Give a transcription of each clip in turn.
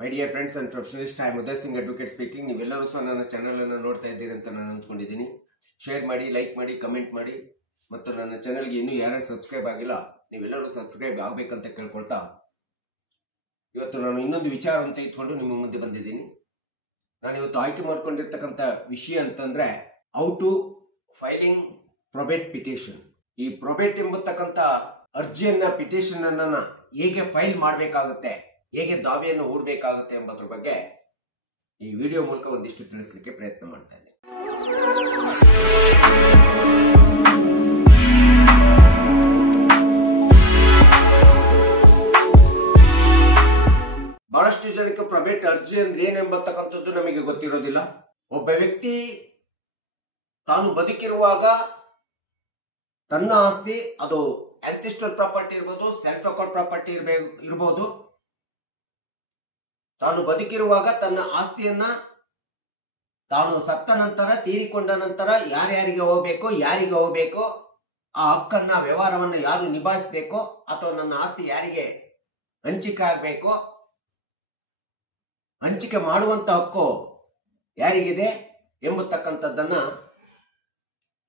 My dear friends and professionalist I Uday Singh advocate speaking. ನೀವೆಲ್ಲರೂ ಸಹ ನನ್ನ ಚಾನಲ್ ಅನ್ನು ನೋಡ್ತಾ ಇದ್ದೀರಿ ಅಂತ ನಾನು ಅಂದ್ಕೊಂಡಿದ್ದೀನಿ. ಶೇರ್ ಮಾಡಿ, ಲೈಕ್ ಮಾಡಿ, ಕಮೆಂಟ್ ಮಾಡಿ, ಮತ್ತು ನನ್ನ ಚಾನಲ್ಗೆ ಇನ್ನೂ ಯಾರ್ಯಾರು ಸಬ್ಸ್ಕ್ರೈಬ್ ಆಗಿಲ್ಲ ನೀವೆಲ್ಲರೂ ಸಬ್ಸ್ಕ್ರೈಬ್ ಆಗಬೇಕಂತ ಕೇಳ್ಕೊಳ್ತಾ ಇವತ್ತು ನಾನು ಇನ್ನೊಂದು ವಿಚಾರವನ್ನು ತೆಗೆದುಕೊಂಡು ನಿಮ್ಮ ಮುಂದೆ ಬಂದಿದ್ದೀನಿ. ನಾನು ಇವತ್ತು ಆಯ್ಕೆ ಮಾಡ್ಕೊಂಡಿರ್ತಕ್ಕಂಥ ವಿಷಯ ಅಂತಂದ್ರೆ how to filing probate petition. ಈ ಪ್ರೊಬೇಟ್ ಎಂಬತಕ್ಕಂಥ ಅರ್ಜಿಯನ್ನ, ಪಿಟಿಷನ್ ಅನ್ನ ಹೇಗೆ ಫೈಲ್ ಮಾಡಬೇಕಾಗುತ್ತೆ, ಹೇಗೆ ದಾವೆಯನ್ನು ಹೂಡಬೇಕಾಗುತ್ತೆ ಎಂಬುದರ ಬಗ್ಗೆ ಈ ವಿಡಿಯೋ ಮೂಲಕ ಒಂದಿಷ್ಟು ತಿಳಿಸಲಿಕ್ಕೆ ಪ್ರಯತ್ನ ಮಾಡ್ತಾ ಇದ್ದೆ. ಬಹಳಷ್ಟು ಜನಕ್ಕೆ ಪ್ರೊಬೇಟ್ ಅರ್ಜಿ ಅಂದ್ರೆ ಏನೆಂಬತಕ್ಕಂಥದ್ದು ನಮಗೆ ಗೊತ್ತಿರೋದಿಲ್ಲ. ಒಬ್ಬ ವ್ಯಕ್ತಿ ತಾನು ಬದುಕಿರುವಾಗ ತನ್ನ ಆಸ್ತಿ, ಅದು ಆನ್ಸಿಸ್ಟರ್ ಪ್ರಾಪರ್ಟಿ ಇರ್ಬೋದು, ಸೆಲ್ಫ್ ಅಕೌಂಟ್ ಪ್ರಾಪರ್ಟಿ ಇರ್ಬೋದು, ತಾನು ಬದುಕಿರುವಾಗ ತನ್ನ ಆಸ್ತಿಯನ್ನ ತಾನು ಸತ್ತ ನಂತರ, ತೀರಿಕೊಂಡ ನಂತರ ಯಾರ್ಯಾರಿಗೆ ಹೋಗ್ಬೇಕು, ಆ ಹಕ್ಕನ್ನ, ವ್ಯವಹಾರವನ್ನ ಯಾರು ನಿಭಾಯಿಸಬೇಕು, ಅಥವಾ ನನ್ನ ಆಸ್ತಿ ಯಾರಿಗೆ ಹಂಚಿಕೆ ಆಗ್ಬೇಕು, ಹಂಚಿಕೆ ಮಾಡುವಂತ ಹಕ್ಕು ಯಾರಿಗಿದೆ ಎಂಬತಕ್ಕಂಥದ್ದನ್ನ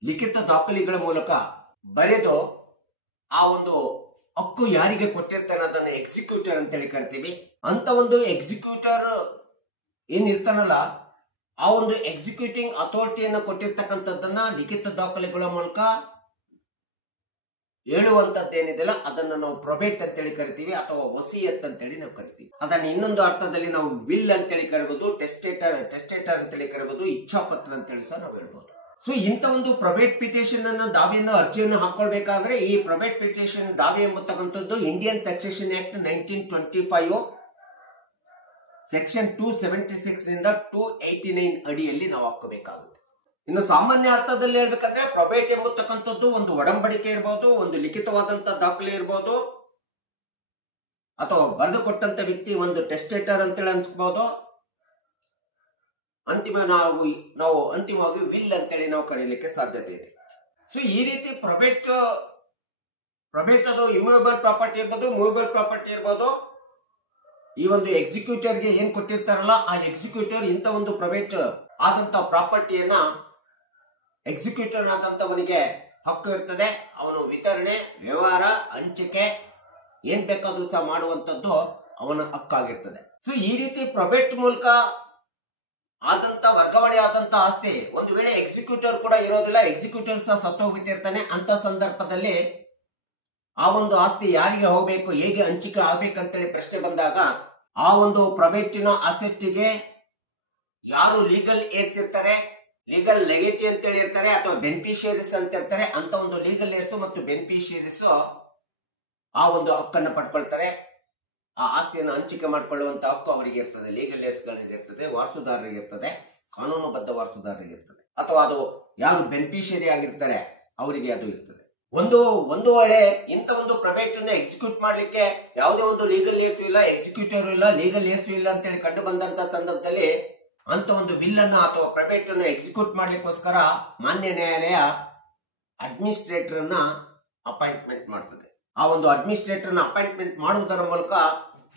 ಲಿಖಿತ ದಾಖಲೆಗಳ ಮೂಲಕ ಬರೆದು ಆ ಒಂದು ಹಕ್ಕು ಯಾರಿಗೆ ಕೊಟ್ಟಿರ್ತಾನೆ ಅದನ್ನ ಎಕ್ಸಿಕ್ಯೂಟರ್ ಅಂತೇಳಿ ಕರಿತೀವಿ. ಅಂತ ಒಂದು ಎಕ್ಸಿಕ್ಯೂಟರ್ ಏನಿರ್ತಾನಲ್ಲ, ಆ ಒಂದು ಎಕ್ಸಿಕ್ಯೂಟಿಂಗ್ ಅಥಾರಿಟಿಯನ್ನ ಕೊಟ್ಟಿರ್ತಕ್ಕಂಥದ್ದನ್ನ ಲಿಖಿತ ದಾಖಲೆಗಳ ಮೂಲಕ ಹೇಳುವಂತದ್ದೇನಿದೆಯಲ್ಲ ಅದನ್ನ ನಾವು ಪ್ರೊಬೇಟ್ ಅಂತೇಳಿ ಕರಿತೀವಿ, ಅಥವಾ ವಸಿಯತ್ ಅಂತೇಳಿ ನಾವು ಕರಿತೀವಿ. ಅದನ್ನ ಇನ್ನೊಂದು ಅರ್ಥದಲ್ಲಿ ನಾವು ವಿಲ್ ಅಂತೇಳಿ ಕರಿಬಹುದು, ಟೆಸ್ಟೇಟರ್ ಅಂತೇಳಿ ಕರಿಬಹುದು, ಇಚ್ಛಾಪತ್ರ ಅಂತೇಳಿ ಸಹ ನಾವು ಹೇಳ್ಬಹುದು. ಸೊ ಇಂಥ ಒಂದು ಪ್ರೊಬೇಟ್ ಪಿಟಿಷನ್ ಅನ್ನ, ದಾವೆಯನ್ನು, ಅರ್ಜಿಯನ್ನು ಹಾಕೊಳ್ಬೇಕಾದ್ರೆ ಈ ಪ್ರೊಬೇಟ್ ಪಿಟಿಷನ್ ದಾವೆ ಎಂಬತಕ್ಕಂಥದ್ದು ಇಂಡಿಯನ್ ಸಕ್ಸೆಷನ್ ಆಕ್ಟ್ 1925 ಸೆಕ್ಷನ್ 276 ನಿಂದ 289 ಅಡಿಯಲ್ಲಿ ನಾವು ಹಾಕಬೇಕಾಗುತ್ತೆ. ಇನ್ನು ಸಾಮಾನ್ಯ ಅರ್ಥದಲ್ಲಿ ಹೇಳ್ಬೇಕಂದ್ರೆ ಪ್ರೊಬೇಟ್ ಎಂಬತಕ್ಕಂಥದ್ದು ಒಂದು ಒಡಂಬಡಿಕೆ ಇರಬಹುದು, ಒಂದು ಲಿಖಿತವಾದಂತ ದಾಖಲೆ ಇರಬಹುದು, ಅಥವಾ ಬರೆದು ಕೊಟ್ಟಂತ ವ್ಯಕ್ತಿ ಒಂದು ಟೆಸ್ಟೇಟರ್ ಅಂತೇಳಿ ಅನ್ಸ್ಬಹುದು. ನಾವು ಅಂತಿಮವಾಗಿ ವಿಲ್ ಅಂತೇಳಿ ನಾವು ಕರೀಲಿಕ್ಕೆ ಸಾಧ್ಯತೆ ಇದೆ. ಸೊ ಈ ರೀತಿ ಪ್ರೊಬೇಟ್ ಅದು ಇಮ್ಯೂವಬಲ್ ಪ್ರಾಪರ್ಟಿ ಇರ್ಬೋದು, ಮೂವಬಲ್ ಪ್ರಾಪರ್ಟಿ ಇರ್ಬೋದು. ಈ ಒಂದು ಎಕ್ಸಿಕ್ಯೂಟರ್ಗೆ ಏನ್ ಕೊಟ್ಟಿರ್ತಾರಲ್ಲ, ಆ ಎಕ್ಸಿಕ್ಯೂಟರ್ ಇಂಥ ಒಂದು ಪ್ರೊಬೇಟ್ ಆದಂತ ಪ್ರಾಪರ್ಟಿಯನ್ನ ಎಕ್ಸಿಕ್ಯೂಟರ್ ಆದಂತವನಿಗೆ ಹಕ್ಕು ಇರ್ತದೆ. ಅವನು ವಿತರಣೆ, ವ್ಯವಹಾರ, ಹಂಚಿಕೆ ಏನ್ ಬೇಕಾದ್ರೂ ಸಹ ಮಾಡುವಂತದ್ದು ಅವನ ಹಕ್ಕಾಗಿರ್ತದೆ. ಸೊ ಈ ರೀತಿ ಪ್ರೊಬೇಟ್ ಮೂಲಕ ಆದಂತ ವರ್ಗಾವಣೆ ಆದಂತ ಆಸ್ತಿ, ಒಂದು ವೇಳೆ ಎಕ್ಸಿಕ್ಯೂಟರ್ ಕೂಡ ಇರೋದಿಲ್ಲ, ಎಕ್ಸಿಕ್ಯೂಟರ್ ಸಹ ಸತ್ತೋಗ್ಬಿಟ್ಟಿರ್ತಾನೆ, ಅಂತ ಸಂದರ್ಭದಲ್ಲಿ ಆ ಒಂದು ಆಸ್ತಿ ಯಾರಿಗೆ ಹೋಗ್ಬೇಕು, ಹೇಗೆ ಹಂಚಿಕೆ ಆಗ್ಬೇಕಂತೇಳಿ ಪ್ರಶ್ನೆ ಬಂದಾಗ ಆ ಒಂದು ಪ್ರೊಬೇಟಿನ ಅಸೆಟ್ಗೆ ಯಾರು ಲೀಗಲ್ ಏಡ್ಸ್ ಇರ್ತಾರೆ, ಲೀಗಲ್ ಲೆಗೇಟಿ ಅಂತೇಳಿ ಇರ್ತಾರೆ, ಅಥವಾ ಬೆನಿಫಿಷಿಯರೀಸ್ ಅಂತ ಇರ್ತಾರೆ, ಅಂತ ಒಂದು ಲೀಗಲ್ ಏಡ್ಸ್ ಮತ್ತು ಬೆನಿಫಿಷಿಯರೀಸ್ ಆ ಒಂದು ಹಕ್ಕನ್ನು ಪಡ್ಕೊಳ್ತಾರೆ. ಆ ಆಸ್ತಿಯನ್ನು ಹಂಚಿಕೆ ಮಾಡಿಕೊಳ್ಳುವಂತ ಹಕ್ಕು ಅವರಿಗೆ ಇರ್ತದೆ, ಲೀಗಲ್ ಏಡ್ಸ್ ಗಳಿಗೆ ಇರ್ತದೆ, ವಾರಸುದಾರರಿಗೆ ಇರ್ತದೆ, ಕಾನೂನುಬದ್ಧ ವಾರಸುದಾರರಿಗೆ ಇರ್ತದೆ, ಅಥವಾ ಅದು ಯಾರು ಬೆನಿಫಿಷಿಯರಿ ಆಗಿರ್ತಾರೆ ಅವರಿಗೆ ಅದು ಇರ್ತದೆ. ಒಂದು ವೇಳೆ ಇಂಥ ಒಂದು ಪ್ರೊಬೇಟ್ ಅನ್ನು ಎಕ್ಸಿಕ್ಯೂಟ್ ಮಾಡ್ಲಿಕ್ಕೆ ಯಾವುದೇ ಒಂದು ಲೀಗಲ್ ಏಡ್ಸ್ ಇಲ್ಲ, ಎಕ್ಸಿಕ್ಯೂಟರ್ ಇಲ್ಲ, ಲೀಗಲ್ ಏಡ್ಸ್ ಇಲ್ಲ ಅಂತೇಳಿ ಕಂಡು ಬಂದಂತ ಸಂದರ್ಭದಲ್ಲಿ ಅಂತ ಒಂದು ಬಿಲ್ ಅನ್ನ ಅಥವಾ ಪ್ರೊಬೇಟ್ ಅನ್ನು ಎಕ್ಸಿಕ್ಯೂಟ್ ಮಾಡ್ಲಿಕ್ಕೋಸ್ಕರ ಮಾನ್ಯ ನ್ಯಾಯಾಲಯ ಅಡ್ಮಿನಿಸ್ಟ್ರೇಟರ್ ಅನ್ನ ಅಪಾಯಿಂಟ್ಮೆಂಟ್ ಮಾಡ್ತದೆ. ಆ ಒಂದು ಅಡ್ಮಿನಿಸ್ಟ್ರೇಟರ್ ಅಪಾಯಿಂಟ್ಮೆಂಟ್ ಮಾಡುವುದರ ಮೂಲಕ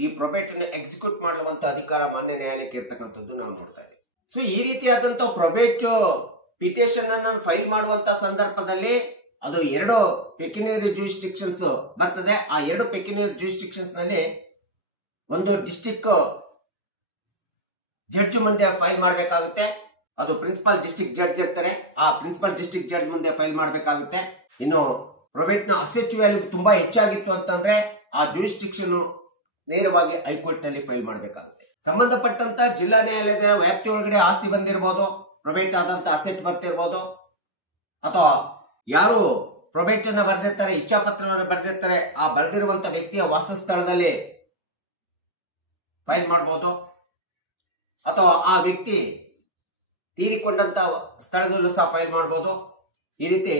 ಈ ಪ್ರೊಬೇಟ್ ಅನ್ನು ಎಕ್ಸಿಕ್ಯೂಟ್ ಮಾಡುವಂತ ಅಧಿಕಾರ ಮಾನ್ಯ ನ್ಯಾಯಾಲಯಕ್ಕೆ ಇರ್ತಕ್ಕಂಥದ್ದು ನಾವು ನೋಡ್ತಾ ಇದ್ದೀವಿ. ಸೊ ಈ ರೀತಿಯಾದಂತ ಪ್ರೊಬೇಟ್ ಪಿಟಿಷನ್ ಅನ್ನು ಫೈಲ್ ಮಾಡುವಂತ ಸಂದರ್ಭದಲ್ಲಿ ಅದು 2 ಪೆಕ್ಯುನಿಯರಿ ಜ್ಯೂರಿಸ್ಡಿಕ್ಷನ್ಸ್ ಬರ್ತದೆ. ಆ 2 ಪೆಕ್ಯುನಿಯರಿ ಜ್ಯೂರಿಸ್ಡಿಕ್ಷನ್ಸ್ ನಲ್ಲಿ ಒಂದು ಡಿಸ್ಟ್ರಿಕ್ಟ್ ಜಡ್ಜ್ ಮುಂದೆ ಫೈಲ್ ಮಾಡಬೇಕಾಗುತ್ತೆ. ಅದು ಪ್ರಿನ್ಸಿಪಲ್ ಡಿಸ್ಟ್ರಿಕ್ಟ್ ಜಡ್ಜ್ ಇರ್ತಾರೆ, ಆ ಪ್ರಿನ್ಸಿಪಲ್ ಡಿಸ್ಟ್ರಿಕ್ಟ್ ಜಡ್ಜ್ ಮುಂದೆ ಫೈಲ್ ಮಾಡಬೇಕಾಗುತ್ತೆ. ಇನ್ನು ಪ್ರೊಬೇಟ್ ನ ಅಸೆಟ್ ವ್ಯಾಲ್ಯೂ ತುಂಬಾ ಹೆಚ್ಚಾಗಿತ್ತು ಅಂತಂದ್ರೆ ಆ ಜ್ಯೂರಿಸ್ಡಿಕ್ಷನ್ ನೇರವಾಗಿ ಹೈಕೋರ್ಟ್ ನಲ್ಲಿ ಫೈಲ್ ಮಾಡಬೇಕಾಗುತ್ತೆ. ಸಂಬಂಧಪಟ್ಟಂತ ಜಿಲ್ಲಾ ನ್ಯಾಯಾಲಯದ ವ್ಯಾಪ್ತಿ ಒಳಗಡೆ ಆಸ್ತಿ ಬಂದಿರಬಹುದು, ಪ್ರೊಬೇಟ್ ಆದಂತ ಅಸೆಟ್ ಬರ್ತಿರ್ಬೋದು, ಅಥವಾ ಯಾರು ಪ್ರೊಬೇಟ್ ಅನ್ನ ಬರೆದಿರ್ತಾರೆ, ಇಚ್ಛಾಪತ್ರವನ್ನು ಬರೆದಿರ್ತಾರೆ, ಆ ಬರೆದಿರುವಂತ ವ್ಯಕ್ತಿಯ ವಾಸಸ್ಥಳದಲ್ಲಿ ಫೈಲ್ ಮಾಡಬಹುದು, ಅಥವಾ ಆ ವ್ಯಕ್ತಿ ತೀರಿಕೊಂಡಂತ ಸ್ಥಳದಲ್ಲೂ ಸಹ ಫೈಲ್ ಮಾಡಬಹುದು. ಈ ರೀತಿ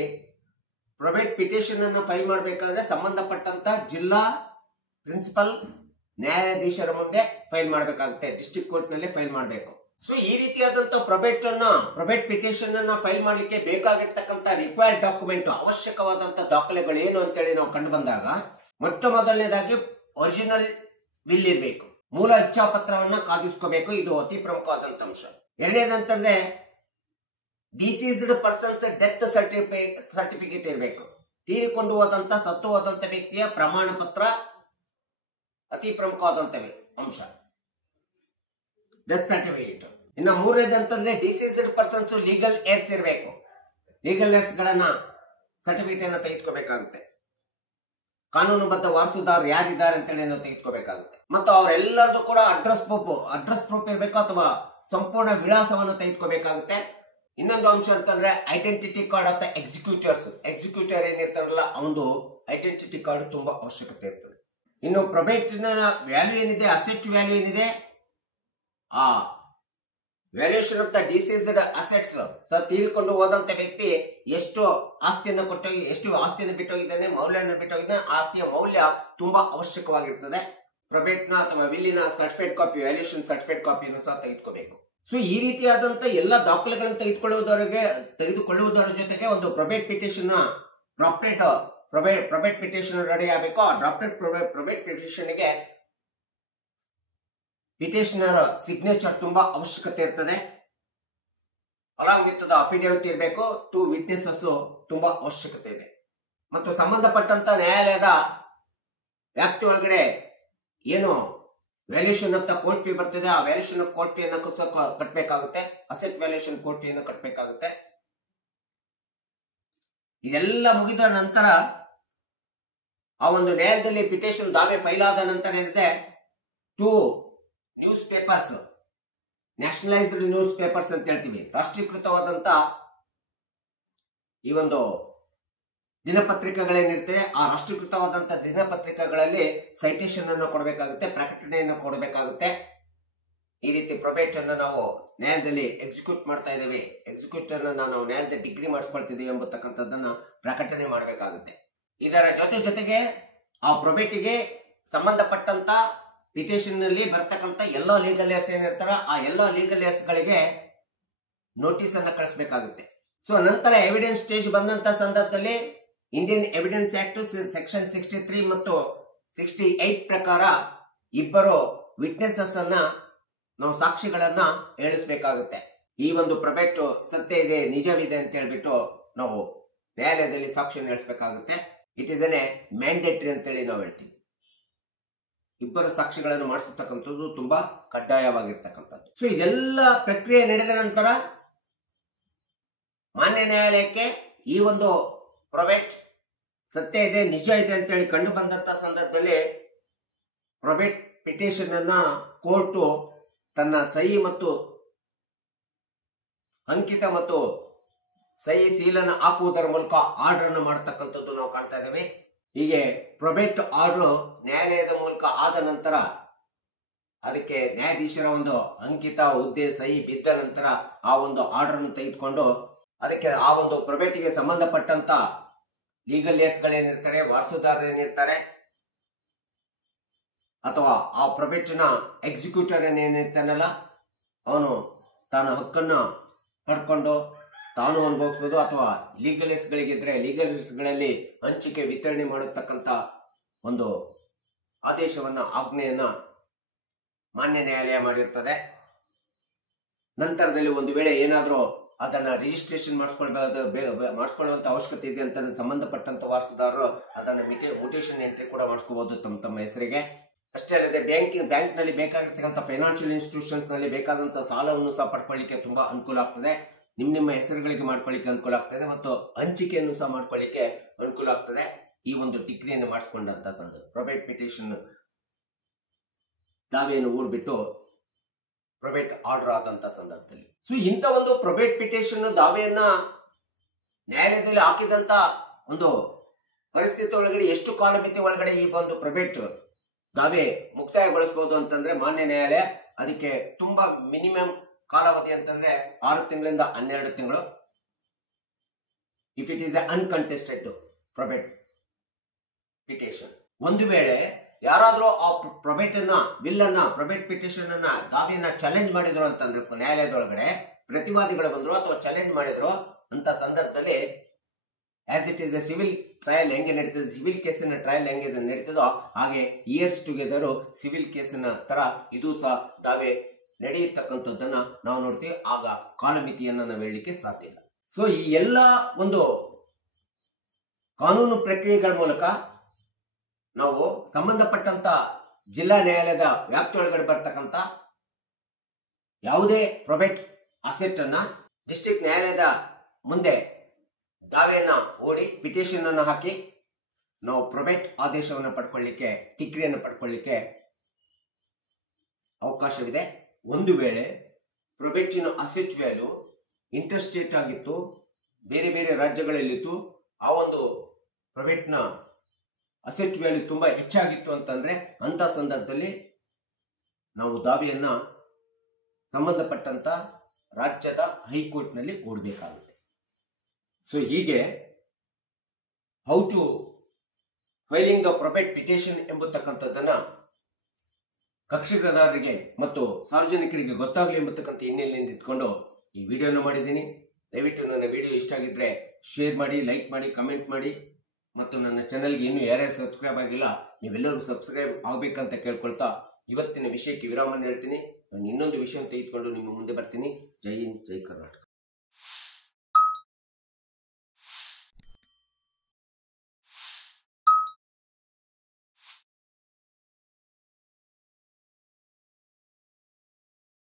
ಪ್ರೊಬೇಟ್ ಪಿಟಿಷನ್ ಅನ್ನು ಫೈಲ್ ಮಾಡಬೇಕಾದ್ರೆ ಸಂಬಂಧಪಟ್ಟಂತ ಜಿಲ್ಲಾ ಪ್ರಿನ್ಸಿಪಲ್ ನ್ಯಾಯಾಧೀಶರ ಮುಂದೆ ಫೈಲ್ ಮಾಡಬೇಕಾಗುತ್ತೆ, ಡಿಸ್ಟ್ರಿಕ್ಟ್ ಕೋರ್ಟ್ ನಲ್ಲಿ ಫೈಲ್ ಮಾಡಬೇಕು. ಸೊ ಈ ರೀತಿಯಾದಂತ ಪ್ರೊಬೇಟ್ ಪಿಟಿಷನ್ ಅನ್ನ ಫೈಲ್ ಮಾಡ್ಲಿಕ್ಕೆ ಬೇಕಾಗಿರ್ತಕ್ಕಂಥ ರಿಕ್ವೈರ್ಡ್ ಡಾಕ್ಯುಮೆಂಟ್, ಅವಶ್ಯಕವಾದಂತ ದಾಖಲೆಗಳು ಏನು ಅಂತೇಳಿ ನಾವು ಕಂಡು ಬಂದಾಗ ಮೊಟ್ಟ ಮೊದಲನೇದಾಗಿ ಒರಿಜಿನಲ್ ವಿಲ್ ಇರಬೇಕು. ಮೂಲ ಇಚ್ಛಾಪತ್ರವನ್ನ ಕಾದಿಸ್ಕೋಬೇಕು. ಇದು ಅತಿ ಪ್ರಮುಖವಾದಂತ ಅಂಶ. ಎರಡನೇದಂತಂದ್ರೆ ಡಿಸೀಸ್ಡ್ ಪರ್ಸನ್ಸ್ ಡೆತ್ ಸರ್ಟಿಫಿಕೇಟ್ ಇರಬೇಕು. ತೀರಿಕೊಂಡು ಹೋದಂತ ಸತ್ತು ಹೋದಂತ ವ್ಯಕ್ತಿಯ ಪ್ರಮಾಣ ಪತ್ರ ಅತಿ ಪ್ರಮುಖವಾದಂತ ಅಂಶ, ಡೆತ್ ಸರ್ಟಿಫಿಕೇಟ್. ಇನ್ನು ಮೂರನೇದಂತಂದ್ರೆ ಡಿಸೀಸ್ಡ್ ಪರ್ಸನ್ಸ್ ಲೀಗಲ್ ಏಡ್ಸ್ ಇರಬೇಕು. ಲೀಗಲ್ ಏಡ್ಸ್ ಗಳನ್ನ ಸರ್ಟಿಫಿಕೇಟ್ ಅನ್ನ ತೆಗೆದುಕೋಬೇಕಾಗುತ್ತೆ. ಕಾನೂನುಬದ್ಧ ವಾರಸುದಾರರು ಯಾರಿದ್ದಾರೆ ಅಂತೇಳಿ ನಾವು ತೆಗೆದುಕೋಬೇಕಾಗುತ್ತೆ. ಮತ್ತು ಅವರೆಲ್ಲರದು ಕೂಡ ಅಡ್ರೆಸ್ ಪ್ರೂಫ್ ಇರಬೇಕು ಅಥವಾ ಸಂಪೂರ್ಣ ವಿಳಾಸವನ್ನು ತೆಗೆದುಕೋಬೇಕಾಗುತ್ತೆ. ಇನ್ನೊಂದು ಅಂಶ ಅಂತಂದ್ರೆ identity card of the executor ಏನಿರ್ತಾರಲ್ಲ ಅವನು ಐಡೆಂಟಿಟಿ ಕಾರ್ಡ್ ತುಂಬಾ ಅವಶ್ಯಕತೆ ಇರ್ತದೆ. ಇನ್ನು ಪ್ರೊಬೇಟ್ ವ್ಯಾಲ್ಯೂ ಏನಿದೆ, ಅಸೆಟ್ ವ್ಯಾಲ್ಯೂ ಏನಿದೆ, ಆ valuation of the deceased assets, ತೀರಿಕೊಂಡು ಹೋದಂತ ವ್ಯಕ್ತಿ ಎಷ್ಟು ಆಸ್ತಿಯನ್ನು ಕೊಟ್ಟೋಗಿ, ಎಷ್ಟು ಆಸ್ತಿಯನ್ನು ಬಿಟ್ಟೋಗಿದ್ದಾನೆ, ಮೌಲ್ಯವನ್ನು ಬಿಟ್ಟೋಗಿದ್ದಾನೆ, ಆಸ್ತಿಯ ಮೌಲ್ಯ ತುಂಬಾ ಅವಶ್ಯಕವಾಗಿರ್ತದೆ. ಪ್ರೊಬೇಟ್ನ ಅಥವಾ ವಿಲ್ಲಿನ ಸರ್ಟಿಫೈಡ್ ಕಾಪಿ, ವ್ಯಾಲ್ಯೂಯೇಷನ್ ಸರ್ಟಿಫೈಡ್ ಕಾಪಿಯನ್ನು ಸಹ ತೆಗೆದುಕೋಬೇಕು. ಸೊ ಈ ರೀತಿಯಾದಂತ ಎಲ್ಲ ದಾಖಲೆಗಳನ್ನು ತೆಗೆದುಕೊಳ್ಳುವುದರ ಜೊತೆಗೆ ಒಂದು probate petition probate petition ready ಆಗಬೇಕು. ಆ ಡ್ರಾಫ್ಟೆಡ್ ಪ್ರೊಬೇಟ್ ಪಿಟಿಷನ್ ಗೆ ಪಿಟಿಷನರ್ ಸಿಗ್ನೇಚರ್ ತುಂಬಾ ಅವಶ್ಯಕತೆ ಇರ್ತದೆ. ಅಲಾಂಗ್ ವಿತ್ ದ ಅಫಿಡೇವಿಟ್ ಇರಬೇಕು. 2 ವಿಟ್ನೆಸಸ್ ತುಂಬಾ ಅವಶ್ಯಕತೆ ಇದೆ. ಮತ್ತು ಸಂಬಂಧಪಟ್ಟಂತ ನ್ಯಾಯಾಲಯದ ವ್ಯಾಪ್ತಿ ಒಳಗಡೆ ಏನು valuation of the court fee ಬರ್ತದೆ, ಆ ವ್ಯಾಲ್ಯೂಯೇಷನ್ ಆಫ್ ಕೋರ್ಟ್ ಫೀ ಅನ್ನು ಕಟ್ಟಬೇಕಾಗುತ್ತೆ. ಅಸೆಟ್ ವ್ಯಾಲ್ಯೂಯೇಷನ್ ಕೋರ್ಟ್ ಫೀ ಅನ್ನು ಕಟ್ಟಬೇಕಾಗುತ್ತೆ. ಇದೆಲ್ಲ ಮುಗಿದ ನಂತರ ಆ ಒಂದು ನ್ಯಾಯಾಲಯದಲ್ಲಿ ಪಿಟಿಷನ್ ದಾವೆ ಫೈಲ್ ಆದ ನಂತರ ಏನಿದೆ, 2 news papers, nationalised news papers ಅಂತ ಹೇಳ್ತೀವಿ, ರಾಷ್ಟ್ರೀಕೃತವಾದಂತ ಈ ಒಂದು ದಿನಪತ್ರಿಕೆಗಳೇನಿರ್ತದೆ, ಆ ರಾಷ್ಟ್ರೀಕೃತವಾದಂತ ದಿನಪತ್ರಿಕೆಗಳಲ್ಲಿ ಸೈಟೇಷನ್ ಅನ್ನು ಕೊಡಬೇಕಾಗುತ್ತೆ, ಪ್ರಕಟಣೆಯನ್ನು ಕೊಡಬೇಕಾಗುತ್ತೆ. ಈ ರೀತಿ ಪ್ರೊಬೇಟ್ ಅನ್ನು ನಾವು ನ್ಯಾಯಾಲಯದಲ್ಲಿ ಎಕ್ಸಿಕ್ಯೂಟ್ ಮಾಡ್ತಾ ಇದ್ದೇವೆ, ಎಕ್ಸಿಕ್ಯೂಟ್ ಅನ್ನು ನಾವು ನ್ಯಾಯಾಲಯದ ಡಿಗ್ರಿ ಮಾಡಿಸ್ಕೊಳ್ತಿದ್ದೀವಿ ಎಂಬತಕ್ಕಂಥದ್ದನ್ನ ಪ್ರಕಟಣೆ ಮಾಡಬೇಕಾಗುತ್ತೆ. ಇದರ ಜೊತೆಗೆ ಆ ಪ್ರೊಬೇಟಿಗೆ ಸಂಬಂಧಪಟ್ಟಂತ ಪಿಟಿಷನ್ ನಲ್ಲಿ ಬರ್ತಕ್ಕಂಥ ಎಲ್ಲ ಲೀಗಲ್ ಏಡ್ಸ್ ಏನಿರ್ತಾರ ಆ ಎಲ್ಲ ಲೀಗಲ್ ಏಡ್ಸ್ ಗಳಿಗೆ ನೋಟಿಸ್ ಅನ್ನ ಕಳಿಸಬೇಕಾಗುತ್ತೆ. ಸೊ ನಂತರ ಎವಿಡೆನ್ಸ್ ಸ್ಟೇಜ್ ಬಂದಂತ ಸಂದರ್ಭದಲ್ಲಿ ಇಂಡಿಯನ್ ಎವಿಡೆನ್ಸ್ ಆಕ್ಟ್ ಸೆಕ್ಷನ್ 63 ಮತ್ತು 68 ಪ್ರಕಾರ ಇಬ್ಬರು ವಿಟ್ನೆಸಸ್ ಅನ್ನ ನಾವು ಸಾಕ್ಷಿಗಳನ್ನ ಹೇಳಿಸಬೇಕಾಗುತ್ತೆ. ಈ ಒಂದು ಪ್ರೊಬೇಟ್ ಸತ್ಯ ಇದೆ, ನಿಜವಿದೆ ಅಂತ ಹೇಳ್ಬಿಟ್ಟು ನಾವು ನ್ಯಾಯಾಲಯದಲ್ಲಿ ಸಾಕ್ಷಿಯನ್ನು ಹೇಳಿಸಬೇಕಾಗುತ್ತೆ. ಇಟ್ ಇಸ್ ಎನ್ ಮ್ಯಾಂಡೇಟರಿ ಅಂತೇಳಿ ನಾವು ಹೇಳ್ತೀವಿ. ಇಬ್ಬರು ಸಾಕ್ಷಿಗಳನ್ನು ಮಾಡಿಸತಕ್ಕಂಥದ್ದು ತುಂಬಾ ಕಡ್ಡಾಯವಾಗಿರ್ತಕ್ಕಂಥದ್ದು. ಸೊ ಇದೆಲ್ಲ ಪ್ರಕ್ರಿಯೆ ನಡೆದ ನಂತರ ಮಾನ್ಯ ನ್ಯಾಯಾಲಯಕ್ಕೆ ಈ ಒಂದು ಪ್ರೊಬೇಟ್ ಸತ್ಯ ಇದೆ, ನಿಜ ಇದೆ ಅಂತೇಳಿ ಕಂಡು ಬಂದಂತ ಸಂದರ್ಭದಲ್ಲಿ ಪ್ರೊಬೇಟ್ ಪಿಟಿಷನ್ ಅನ್ನ ಕೋರ್ಟು ತನ್ನ ಸಹಿ ಮತ್ತು ಅಂಕಿತ ಮತ್ತು ಸಹಿ ಸೀಲನ್ನು ಹಾಕುವುದರ ಮೂಲಕ ಆರ್ಡರ್ ಅನ್ನು ಮಾಡತಕ್ಕಂಥದ್ದು ನಾವು ಕಾಣ್ತಾ ಇದ್ದೇವೆ. ಹೀಗೆ ಪ್ರೊಬೇಟ್ ಆರ್ಡರ್ ನ್ಯಾಯಾಲಯದ ಮೂಲಕ ಆದ ನಂತರ ಅದಕ್ಕೆ ನ್ಯಾಯಾಧೀಶರ ಒಂದು ಅಂಕಿತ ಹುದ್ದೆ ಸಹಿ ಬಿದ್ದ ನಂತರ ಆ ಒಂದು ಆರ್ಡರ್ ಅನ್ನು ತೆಗೆದುಕೊಂಡು ಅದಕ್ಕೆ ಆ ಒಂದು ಪ್ರೊಬೇಟಿಗೆ ಸಂಬಂಧಪಟ್ಟಂತ ಲೀಗಲ್ ಏಡ್ಸ್ ಗಳೇನಿರ್ತಾರೆ, ವಾರಸುದಾರರು ಏನಿರ್ತಾರೆ, ಅಥವಾ ಆ ಪ್ರೊಬೇಟ್ನ ಎಕ್ಸಿಕ್ಯೂಟರ್ ಏನಿರ್ತಾನಲ್ಲ ಅವನು ತಾನು ಹಕ್ಕನ್ನು ಪಡ್ಕೊಂಡು ತಾನು ಅನುಭವಿಸಬಹುದು, ಅಥವಾ ಲೀಗಲ್ ಏಡ್ಸ್ ಗಳಿಗಿದ್ರೆ ಲೀಗಲ್ ಏಡ್ಸ್ ಗಳಲ್ಲಿ ಹಂಚಿಕೆ ವಿತರಣೆ ಮಾಡತಕ್ಕಂತ ಒಂದು ಆದೇಶವನ್ನ ಆಜ್ಞೆಯನ್ನ ಮಾನ್ಯ ನ್ಯಾಯಾಲಯ ಮಾಡಿರ್ತದೆ. ನಂತರದಲ್ಲಿ ಒಂದು ವೇಳೆ ಏನಾದರೂ ಅದನ್ನ ರಿಜಿಸ್ಟ್ರೇಷನ್ ಮಾಡಿಸ್ಕೊಳ್ಳುವಂತ ಅವಶ್ಯಕತೆ ಇದೆ ಅಂತ ಸಂಬಂಧಪಟ್ಟಂತ ವಾರಸುದಾರರು ಅದನ್ನ ಮ್ಯೂಟೇಷನ್ ಎಂಟ್ರಿ ಕೂಡ ಮಾಡಿಸ್ಕೋಬಹುದು ತಮ್ಮ ಹೆಸರಿಗೆ. ಅಷ್ಟೇ ಅಲ್ಲದೆ ಬ್ಯಾಂಕ್ ನಲ್ಲಿ ಬೇಕಾಗಿರ್ತಕ್ಕಂಥ ಫೈನಾನ್ಷಿಯಲ್ ಇನ್ಸ್ಟಿಟ್ಯೂಷನ್ಸ್ ನಲ್ಲಿ ಬೇಕಾದಂತ ಸಾಲವನ್ನು ಸಹ ಪಡ್ಕೊಳ್ಳಿಕ್ಕೆ ತುಂಬಾ ಅನುಕೂಲ ಆಗ್ತದೆ. ನಿಮ್ಮ ಹೆಸರುಗಳಿಗೆ ಮಾಡ್ಕೊಳ್ಳಿಕ್ಕೆ ಅನುಕೂಲ ಆಗ್ತದೆ ಮತ್ತು ಹಂಚಿಕೆಯನ್ನು ಸಹ ಮಾಡ್ಕೊಳ್ಳಿಕ್ಕೆ ಅನುಕೂಲ ಆಗ್ತದೆ. ಈ ಒಂದು ಡಿಗ್ರಿಯನ್ನು ಮಾಡಿಸ್ಕೊಂಡಂತ ಸಂದರ್ಭ ಪ್ರೊಬೇಟ್ ಪಿಟಿಷನ್ ದಾವೆಯನ್ನು ಊಡ್ಬಿಟ್ಟು ಪ್ರೊಬೇಟ್ ಆರ್ಡರ್ ಆದಂತ ಸಂದರ್ಭದಲ್ಲಿ. ಸೊ ಇಂಥ ಒಂದು ಪ್ರೊಬೇಟ್ ಪಿಟಿಷನ್ ದಾವೆಯನ್ನ ನ್ಯಾಯಾಲಯದಲ್ಲಿ ಹಾಕಿದಂತ ಒಂದು ಪರಿಸ್ಥಿತಿ ಒಳಗಡೆ ಎಷ್ಟು ಕಾಲಮಿತಿ ಒಳಗಡೆ ಈ ಒಂದು ಪ್ರೊಬೇಟ್ ದಾವೆ ಮುಕ್ತಾಯಗೊಳಿಸಬಹುದು ಅಂತಂದ್ರೆ ಮಾನ್ಯ ನ್ಯಾಯಾಲಯ ಅದಕ್ಕೆ ತುಂಬಾ ಮಿನಿಮಮ್ ಕಾಲಾವಧಿ ಅಂತಂದ್ರೆ 6 ತಿಂಗಳಿಂದ 12 ತಿಂಗಳು. If it is uncontested probate petition. ಒಂದು ವೇಳೆ ಯಾರಾದ್ರೂ ಆ ಪ್ರೊಬೇಟ್ ಪಿಟಿಷನ್ ಅನ್ನ ದಾವೆಯನ್ನ ಚಾಲೆಂಜ್ ಮಾಡಿದ್ರು ಅಂತಂದ್ರೆ ನ್ಯಾಯಾಲಯದೊಳಗಡೆ ಪ್ರತಿವಾದಿಗಳು ಬಂದ್ರು ಅಥವಾ ಚಾಲೆಂಜ್ ಮಾಡಿದ್ರು ಅಂತ ಸಂದರ್ಭದಲ್ಲಿ as it is A civil trial ಹೆಂಗೆ ನಡೀತದೆ, ಸಿವಿಲ್ ಕೇಸಿನ ಟ್ರಯಲ್ ಹೆಂಗೆ ನಡೀತದೋ ಹಾಗೆ ಇಯರ್ಸ್ ಟುಗೆದರ್ ಸಿವಿಲ್ ಕೇಸಿನ ತರ ಇದು ಸಹ ದಾವೆ ನಡೆಯತಕ್ಕಂಥದ್ದನ್ನ ನಾವು ನೋಡ್ತೀವಿ. ಆಗ ಕಾಲಮಿತಿಯನ್ನ ನಾವು ಹೇಳಲಿಕ್ಕೆ ಸಾಧ್ಯ ಇಲ್ಲ. ಸೊ ಈ ಎಲ್ಲ ಒಂದು ಕಾನೂನು ಪ್ರಕ್ರಿಯೆಗಳ ಮೂಲಕ ನಾವು ಸಂಬಂಧಪಟ್ಟಂತ ಜಿಲ್ಲಾ ನ್ಯಾಯಾಲಯದ ವ್ಯಾಪ್ತಿಯೊಳಗಡೆ ಬರ್ತಕ್ಕಂಥ ಯಾವುದೇ ಪ್ರೊಬೇಟ್ ಅಸೆಟ್ ಅನ್ನ ಡಿಸ್ಟ್ರಿಕ್ಟ್ ನ್ಯಾಯಾಲಯದ ಮುಂದೆ ದಾವೆಯನ್ನ ಹೂಡಿ ಪಿಟಿಷನ್ ಅನ್ನು ಹಾಕಿ ನಾವು ಪ್ರೊಬೇಟ್ ಆದೇಶವನ್ನು ಪಡ್ಕೊಳ್ಳಿಕ್ಕೆ, ಡಿಗ್ರಿಯನ್ನು ಪಡ್ಕೊಳ್ಳಿಕ್ಕೆ ಅವಕಾಶವಿದೆ. ಒಂದು ವೇಳೆ ಪ್ರೊಬೇಟಿನ ಅಸೆಟ್ ವ್ಯಾಲ್ಯೂ ಇಂಟರ್ಸ್ಟೇಟ್ ಆಗಿತ್ತು, ಬೇರೆ ಬೇರೆ ರಾಜ್ಯಗಳಲ್ಲಿತ್ತು, ಆ ಒಂದು ಪ್ರೊಬೇಟ್ನ ಅಸೆಟ್ ವ್ಯಾಲ್ಯೂ ತುಂಬಾ ಹೆಚ್ಚಾಗಿತ್ತು ಅಂತಂದ್ರೆ ಅಂತ ಸಂದರ್ಭದಲ್ಲಿ ನಾವು ದಾವೆಯನ್ನ ಸಂಬಂಧಪಟ್ಟಂತ ರಾಜ್ಯದ ಹೈಕೋರ್ಟ್ ನಲ್ಲಿ ಹೂಡಬೇಕಾಗುತ್ತೆ. ಸೊ ಹೀಗೆ how to filing the probate petition ಎಂಬತಕ್ಕಂಥದ್ದನ್ನ ಕಕ್ಷಿದಾರರಿಗೆ ಮತ್ತು ಸಾರ್ವಜನಿಕರಿಗೆ ಗೊತ್ತಾಗಲಿ ಎಂಬತಕ್ಕಂಥ ಹಿನ್ನೆಲೆಯಿಂದ ಇಟ್ಕೊಂಡು ಈ ವಿಡಿಯೋನ ಮಾಡಿದ್ದೀನಿ. ದಯವಿಟ್ಟು ನನ್ನ ವಿಡಿಯೋ ಇಷ್ಟ ಆಗಿದ್ರೆ ಶೇರ್ ಮಾಡಿ, ಲೈಕ್ ಮಾಡಿ, ಕಮೆಂಟ್ ಮಾಡಿ ಮತ್ತು ನನ್ನ ಚಾನೆಲ್ಗೆ ಇನ್ನೂ ಯಾರ್ಯಾರು ಸಬ್ಸ್ಕ್ರೈಬ್ ಆಗಿಲ್ಲ ನೀವೆಲ್ಲರೂ ಸಬ್ಸ್ಕ್ರೈಬ್ ಆಗಬೇಕಂತ ಕೇಳ್ಕೊಳ್ತಾ ಇವತ್ತಿನ ವಿಷಯಕ್ಕೆ ವಿರಾಮ ಹೇಳ್ತೀನಿ. ನಾನು ಇನ್ನೊಂದು ವಿಷಯ ತೆಗೆದುಕೊಂಡು ನಿಮ್ಮ ಮುಂದೆ ಬರ್ತೀನಿ. ಜೈ ಹಿಂದ್, ಜೈ ಕರ್ನಾಟಕ.